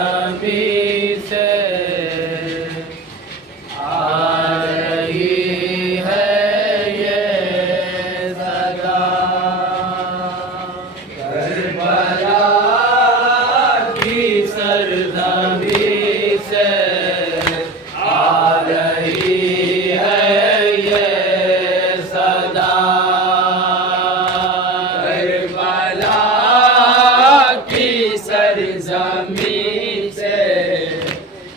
धमी से आ रही है ये सदा। करबला की सरजमी से आ रही है ये सदा। करबला की सरजमी से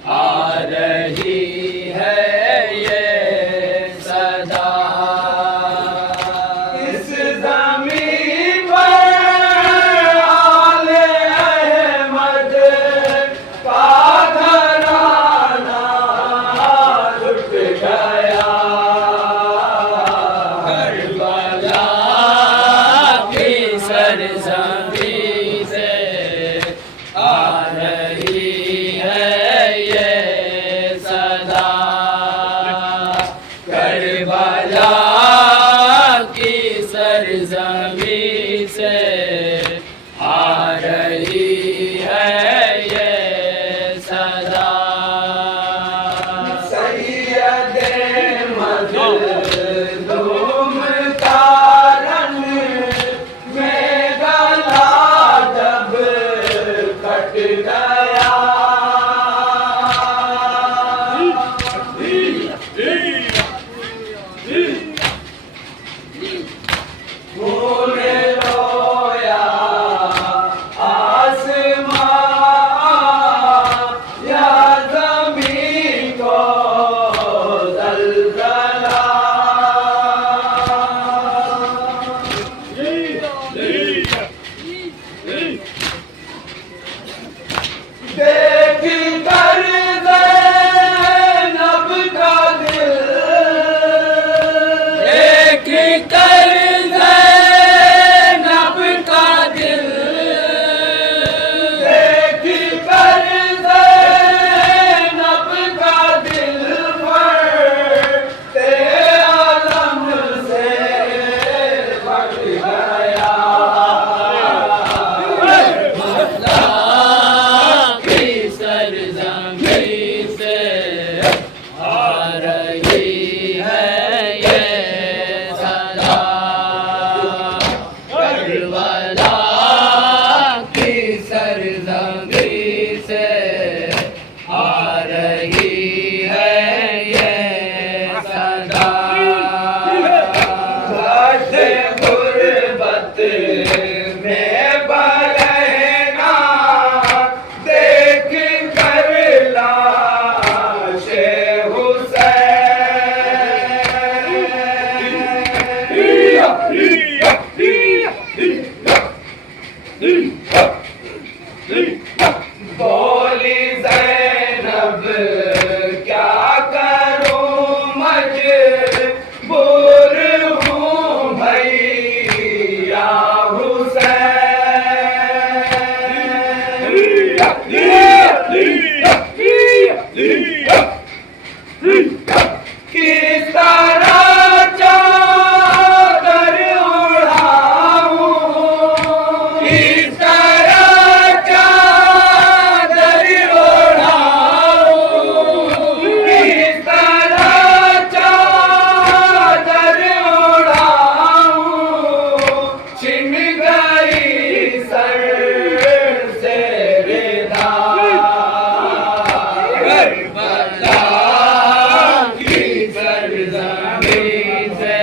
आ रही है ये सदा। इस ज़मीं पर आले अहमद का घराना लुट गया। करबला की सरजमी से आ रही है ये सदा। करबला की सरजमी से आ रही है ये सदा। सैयदे मज़लूम का रंग में गला जब कट गया। तूने रोया आसमां या ज़मीन को ज़लज़ला। देख कर ज़ैनब का दिल, देख कर ज़ैनब का दिल, देख कर ज़ैनब का दिल फरते आलम से फट गया। की सरजमी से आ रही है ये सदा। करबला की सरजमी से आ रही है ये सदा। गुर्बत में बरहना देख कर लाशे हुसैन। बोली ज़ैनब क्या करूं मजबूर हूँ भैया हुसैन। किस तरह चादर उड़ाऊं, किस तरह चादर उड़ाऊं, किस तरह चादर उड़ाऊं। छिन गई सर से रिदा। करबला की सरजमी से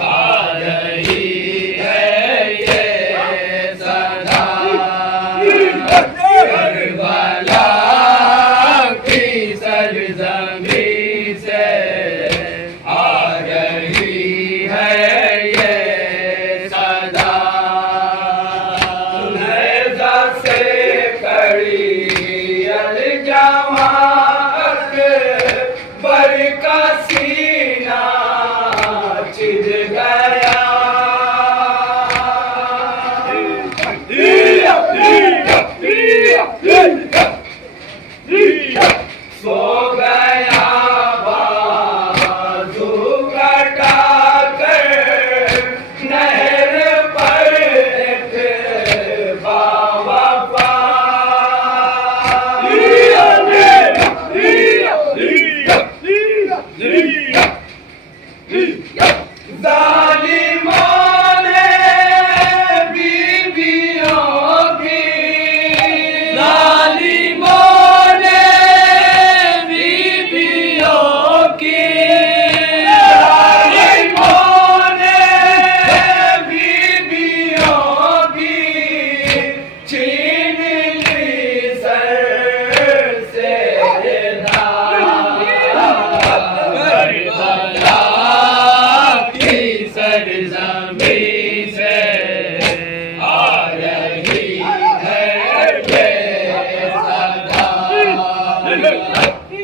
आ रही है ये सदा। करबला की सरजमी से आ रही है ये सदा। नेज़ा से कड़ी अलजमात बर का सीना छिद गया। सो गया बाजू कटा कर नहर पर एक बाबा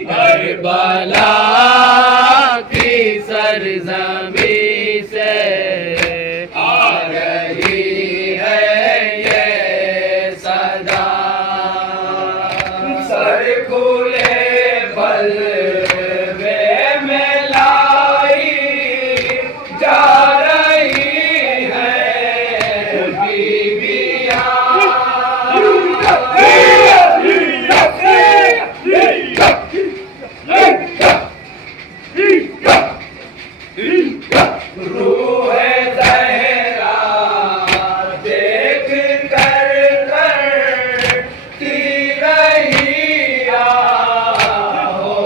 करबला की सरजमी से आ रही है ये सदा। सर खुले बलवे में लाई जा रही है बीबियां। रूहे ज़हरा देख कर करती रही आहो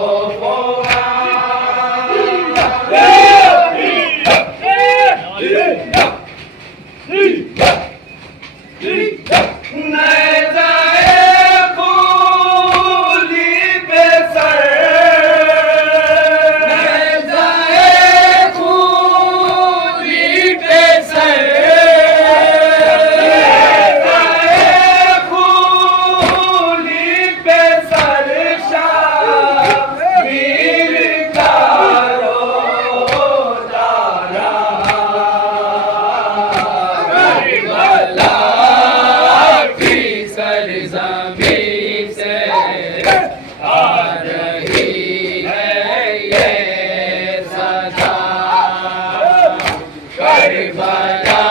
करबला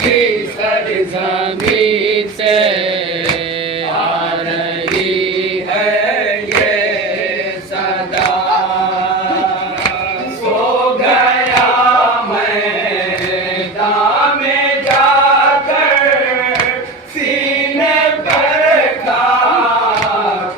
की सरजमीं से आ रही है ये सदा। सो गया मैदान में जाकर सीने पर खाकर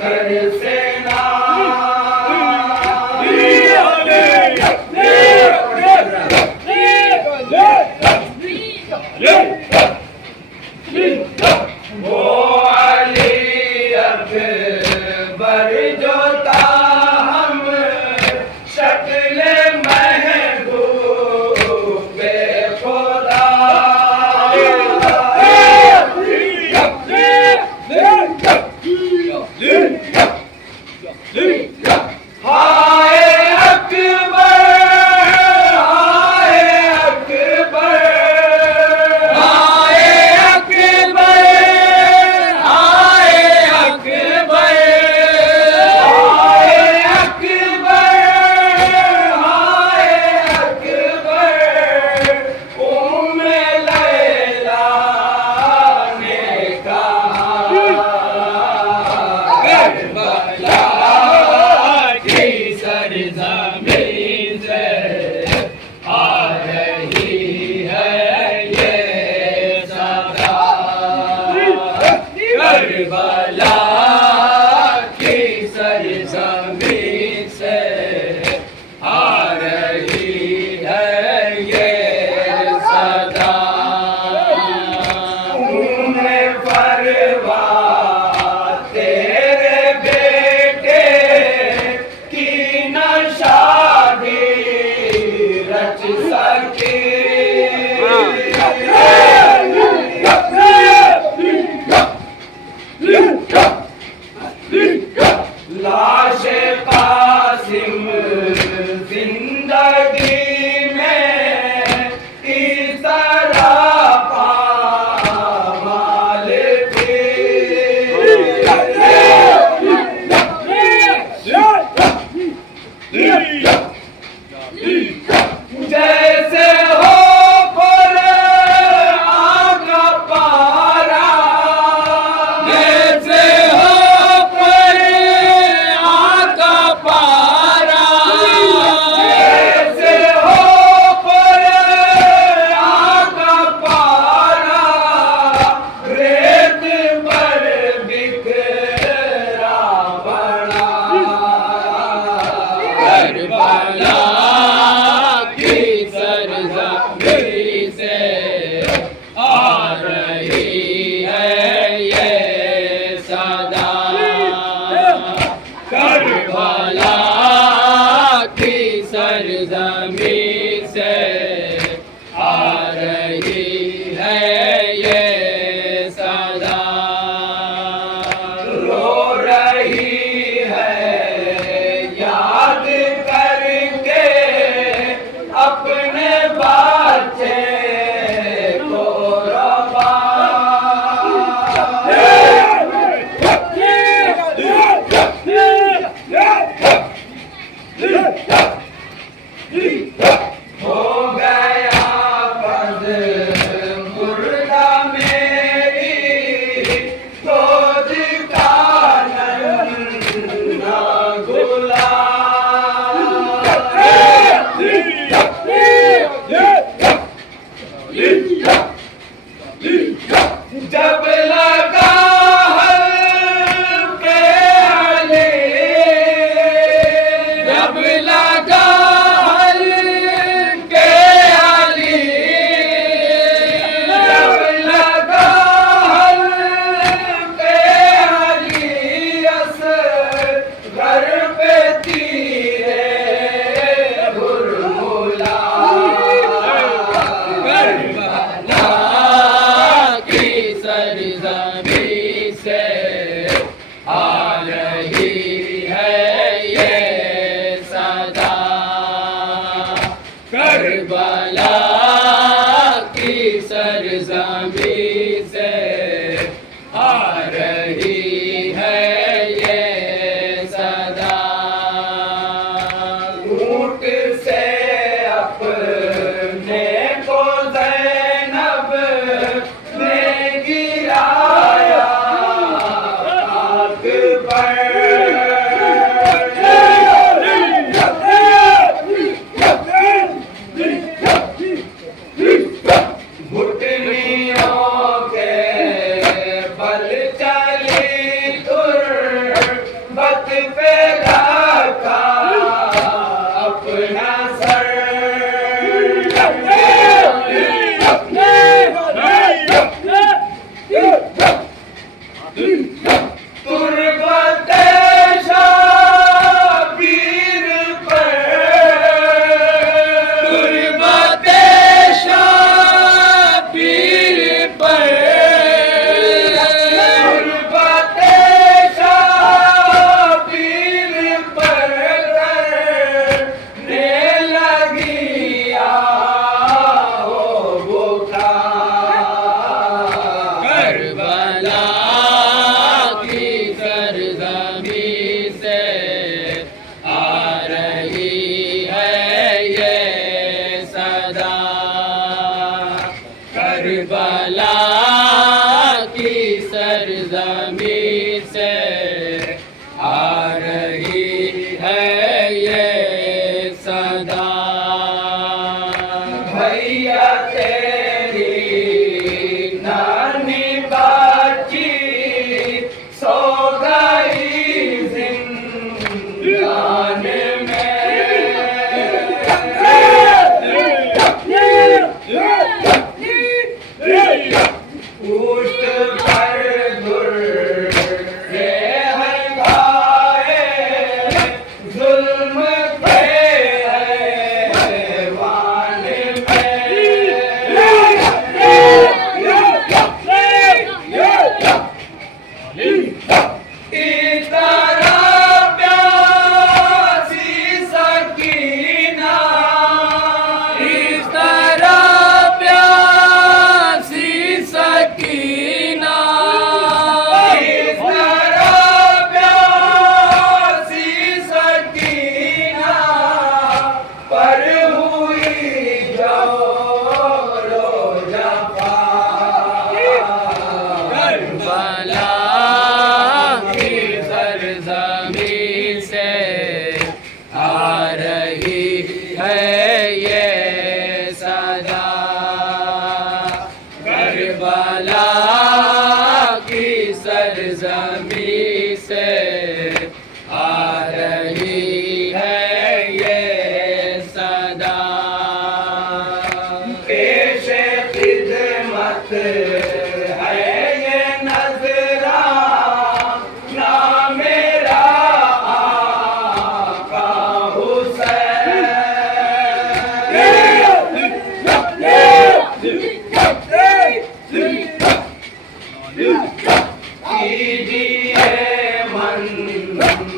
कीजिए मन